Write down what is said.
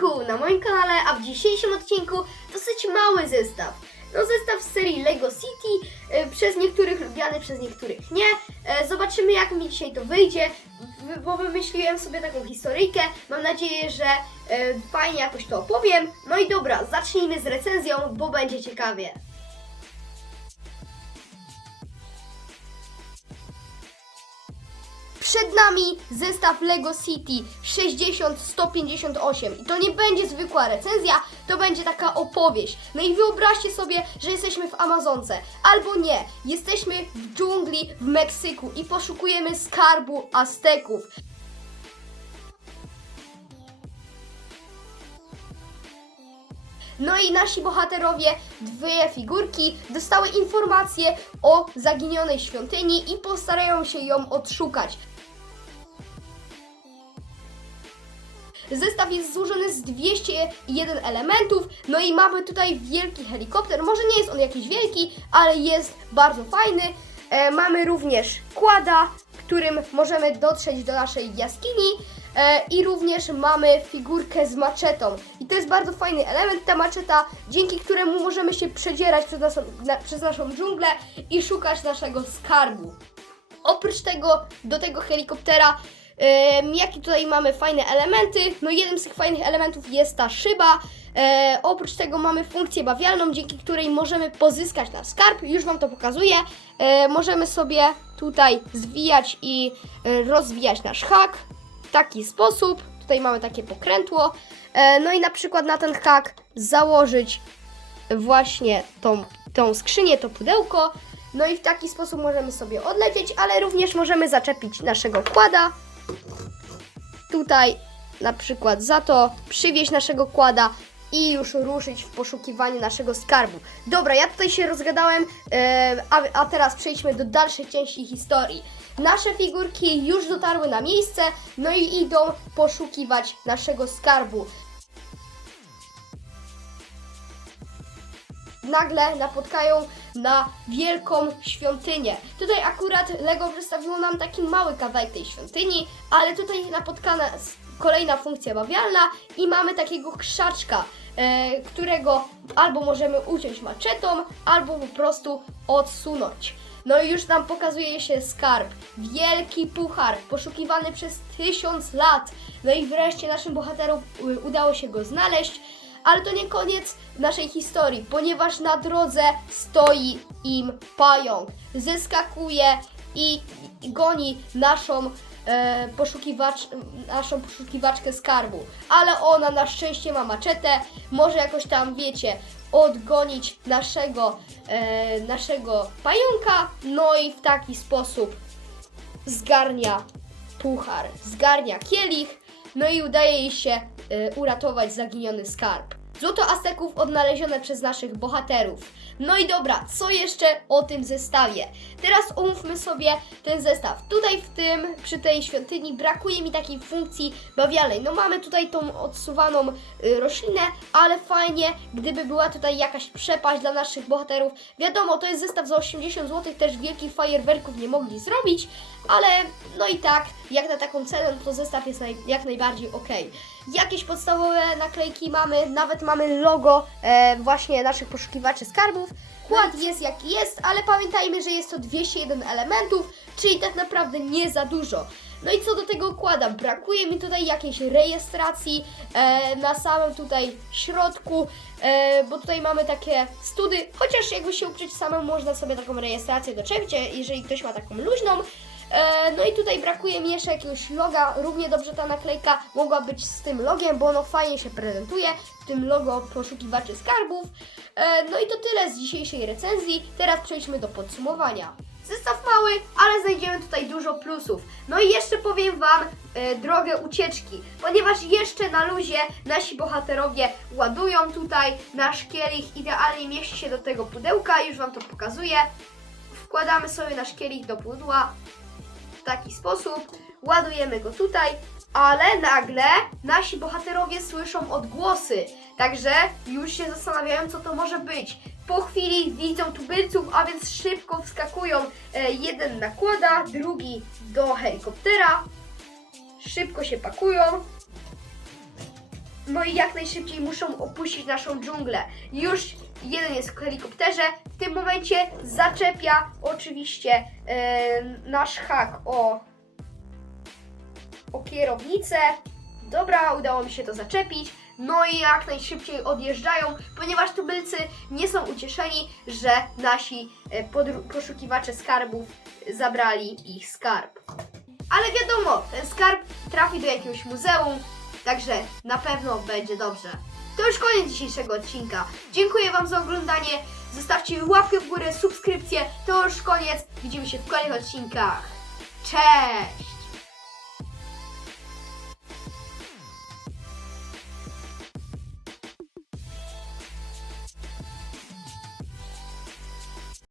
Siemanku na moim kanale, a w dzisiejszym odcinku dosyć mały zestaw. No zestaw z serii Lego City, e, przez niektórych lubiany, przez niektórych nie. E, Zobaczymy jak mi dzisiaj to wyjdzie, bo wymyśliłem sobie taką historyjkę. Mam nadzieję, że e, fajnie jakoś to opowiem. No i dobra, zacznijmy z recenzją, bo będzie ciekawie. Przed nami zestaw Lego City 60-158 i to nie będzie zwykła recenzja, to będzie taka opowieść. No i wyobraźcie sobie, że jesteśmy w Amazonce, albo nie, jesteśmy w dżungli w Meksyku i poszukujemy skarbu Azteków. No i nasi bohaterowie, dwie figurki, dostały informacje o zaginionej świątyni i postarają się ją odszukać. Zestaw jest złożony z 201 elementów, no i mamy tutaj wielki helikopter. Może nie jest on jakiś wielki, ale jest bardzo fajny. E, mamy również kłada, którym możemy dotrzeć do naszej jaskini. E, I również mamy figurkę z maczetą. I to jest bardzo fajny element, ta maczeta, dzięki któremu możemy się przedzierać przez naszą, na, przez naszą dżunglę i szukać naszego skarbu. Oprócz tego, do tego helikoptera, jakie tutaj mamy fajne elementy. No jednym z tych fajnych elementów jest ta szyba. E, oprócz tego mamy funkcję bawialną, dzięki której możemy pozyskać nasz skarb. Już Wam to pokazuję. E, możemy sobie tutaj zwijać i e, rozwijać nasz hak w taki sposób. Tutaj mamy takie pokrętło. E, no i na przykład na ten hak założyć właśnie tą, tą skrzynię, to pudełko. No i w taki sposób możemy sobie odlecieć, ale również możemy zaczepić naszego kłada. Tutaj na przykład za to przywieźć naszego kłada i już ruszyć w poszukiwanie naszego skarbu. Dobra, ja tutaj się rozgadałem, e, a, a teraz przejdźmy do dalszej części historii. Nasze figurki już dotarły na miejsce, no i idą poszukiwać naszego skarbu. nagle napotkają na wielką świątynię. Tutaj akurat Lego przedstawiło nam taki mały kawałek tej świątyni, ale tutaj napotkana kolejna funkcja bawialna i mamy takiego krzaczka, e, którego albo możemy uciąć maczetą, albo po prostu odsunąć. No i już nam pokazuje się skarb. Wielki puchar, poszukiwany przez tysiąc lat. No i wreszcie naszym bohaterom y, udało się go znaleźć. Ale to nie koniec naszej historii, ponieważ na drodze stoi im pająk. Zeskakuje i, goni naszą, e, poszukiwacz, naszą poszukiwaczkę skarbu. Ale ona na szczęście ma maczetę, może jakoś tam, wiecie, odgonić naszego, e, naszego pająka. No i w taki sposób zgarnia puchar, zgarnia kielich, no i udaje jej się e, uratować zaginiony skarb. Złoto Azteków odnalezione przez naszych bohaterów. No i dobra, co jeszcze o tym zestawie? Teraz omówmy sobie ten zestaw. Tutaj w tym, przy tej świątyni brakuje mi takiej funkcji bawialnej. No mamy tutaj tą odsuwaną y, roślinę, ale fajnie, gdyby była tutaj jakaś przepaść dla naszych bohaterów. Wiadomo, to jest zestaw za 80 zł, też wielkich fajerwerków nie mogli zrobić, ale no i tak, jak na taką cenę, to zestaw jest naj, jak najbardziej ok. Jakieś podstawowe naklejki mamy, nawet mamy logo e, właśnie naszych poszukiwaczy skarbów. Kład jest jaki jest, ale pamiętajmy, że jest to 201 elementów, czyli tak naprawdę nie za dużo. No i co do tego układa, brakuje mi tutaj jakiejś rejestracji e, na samym tutaj środku, e, bo tutaj mamy takie study, chociaż jakby się uczyć samemu można sobie taką rejestrację doczepić, jeżeli ktoś ma taką luźną. E, no i tutaj brakuje mi jeszcze jakiegoś loga, równie dobrze ta naklejka mogła być z tym logiem, bo ono fajnie się prezentuje, w tym logo poszukiwaczy skarbów. E, no i to tyle z dzisiejszej recenzji, teraz przejdźmy do podsumowania. Zestaw mały, ale znajdziemy tutaj dużo plusów. No i jeszcze powiem Wam e, drogę ucieczki, ponieważ jeszcze na luzie nasi bohaterowie ładują tutaj nasz kielich, idealnie mieści się do tego pudełka, już Wam to pokazuję. Wkładamy sobie nasz kielich do pudła w taki sposób, ładujemy go tutaj, ale nagle nasi bohaterowie słyszą odgłosy, także już się zastanawiają, co to może być. Po chwili widzą tubylców, a więc szybko wskakują. E, jeden nakłada, drugi do helikoptera. Szybko się pakują. no i jak najszybciej muszą opuścić naszą dżunglę. Już jeden jest w helikopterze, w tym momencie zaczepia oczywiście e, nasz hak o, o kierownicę. Dobra, udało mi się to zaczepić. No i jak najszybciej odjeżdżają, ponieważ tubylcy nie są ucieszeni, że nasi e, poszukiwacze skarbów zabrali ich skarb. Ale wiadomo, ten skarb trafi do jakiegoś muzeum, także na pewno będzie dobrze. To już koniec dzisiejszego odcinka. Dziękuję Wam za oglądanie. Zostawcie łapkę w górę, subskrypcję. To już koniec. Widzimy się w kolejnych odcinkach. Cześć!